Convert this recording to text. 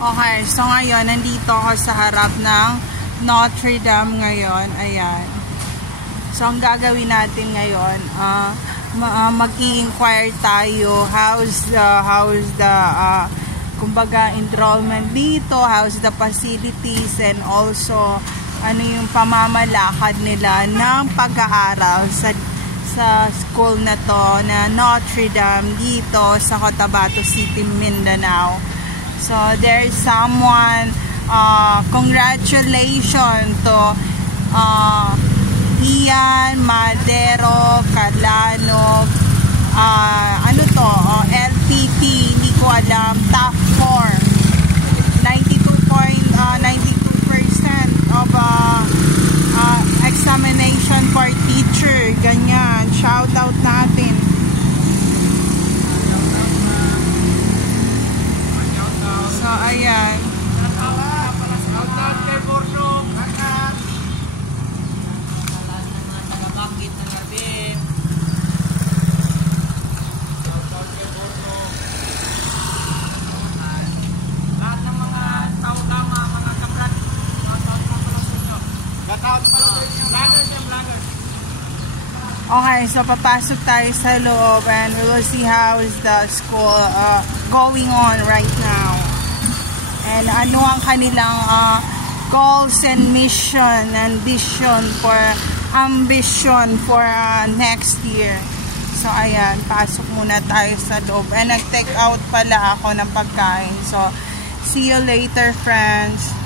Okay, so ngayon, nandito ako sa harap ng Notre Dame ngayon. Ayan. So, ang gagawin natin ngayon, mag-i-inquire tayo how's the kumbaga enrollment dito, how's the facilities, and also ano yung pamamalakad nila ng pag-aaral sa school na to na Notre Dame dito sa Cotabato City, Mindanao. So there is someone, congratulations to Ian Madero Calanog, ano to, LPT, hindi ko alam, top 4, 92% of examination for teacher, ganyan, shout out natin. So ayan, okay, so papasok tayo sa loob and we will see how is the school going on right now. And ano ang kanilang goals and mission and vision for ambition for next year. So ayan, pasok muna tayo sa loob. And nag-take out pala ako ng pagkain. So see you later, friends.